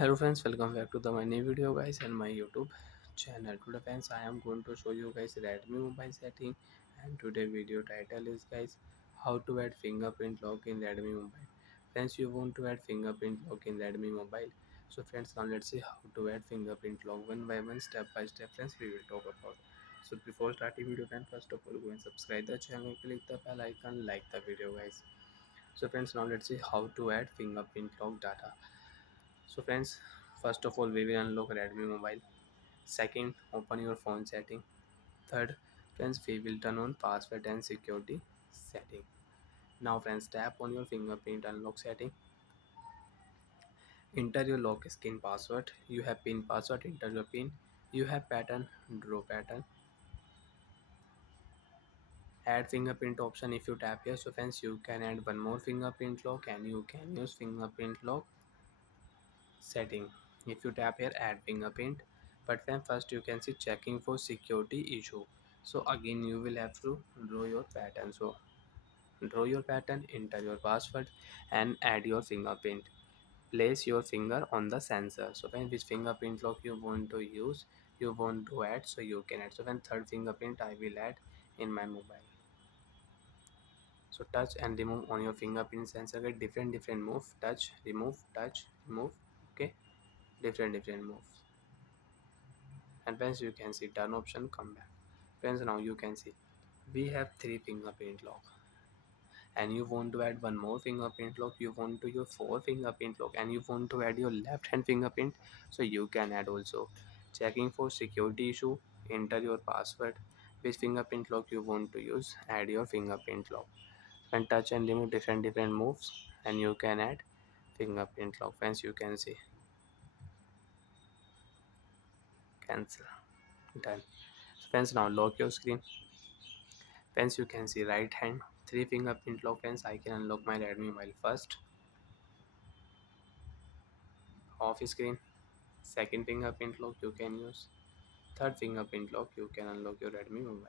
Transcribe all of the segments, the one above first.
Hello friends, welcome back to my new video guys and my YouTube channel. Today friends, I am going to show you guys Redmi mobile setting, and today video title is guys how to add fingerprint lock in Redmi mobile. Friends, you want to add fingerprint lock in Redmi mobile. So friends, now let's see how to add fingerprint lock one by one, step by step. Friends, we will talk about. So before starting video, friends, first of all go and subscribe the channel, click the bell icon, like the video guys. So friends, now let's see how to add fingerprint lock data. So friends, first of all we will unlock Redmi mobile. Second, open your phone setting. Third, friends, we will turn on password and security setting. Now friends, tap on your fingerprint unlock setting. Enter your lock screen password. You have pin password, enter your pin. You have pattern, draw pattern. Add fingerprint option. If you tap here, so friends, you can add one more fingerprint lock and you can use fingerprint lock setting. If you tap here, add fingerprint, but then first you can see checking for security issue. So again you will have to draw your pattern. So draw your pattern, enter your password and add your fingerprint. Place your finger on the sensor. So when which fingerprint lock you want to use, you want to add, so you can add. So when third fingerprint I will add in my mobile. So touch and remove on your fingerprint sensor, get different move. Touch, remove, okay, different moves. And friends, you can see turn option, come back. Friends, now you can see we have three fingerprint lock, and you want to add one more fingerprint lock, you want to use four fingerprint lock, and you want to add your left hand fingerprint, so you can add also. Checking for security issue, enter your password, which fingerprint lock you want to use, add your fingerprint lock, and touch and remove different moves, and you can add fingerprint lock. Friends, you can see cancel, done. Friends, now lock your screen. Friends, you can see right hand three fingerprint lock. Friends, I can unlock my Redmi mobile. First, off screen. Second fingerprint lock you can use. Third fingerprint lock you can unlock your Redmi mobile.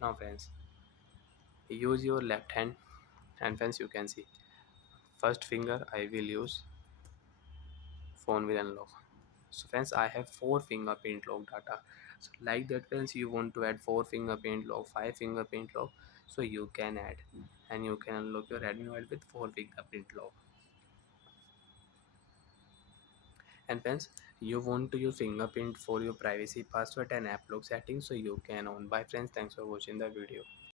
Now friends, use your left hand, and friends, you can see first finger I will use, phone will unlock. So friends, I have four fingerprint lock data. So like that friends, you want to add four fingerprint lock, five fingerprint lock, so you can add, and you can unlock your Redmi mobile with four fingerprint lock. And friends, you want to use fingerprint for your privacy password and app lock settings, so you can on. Bye friends, thanks for watching the video.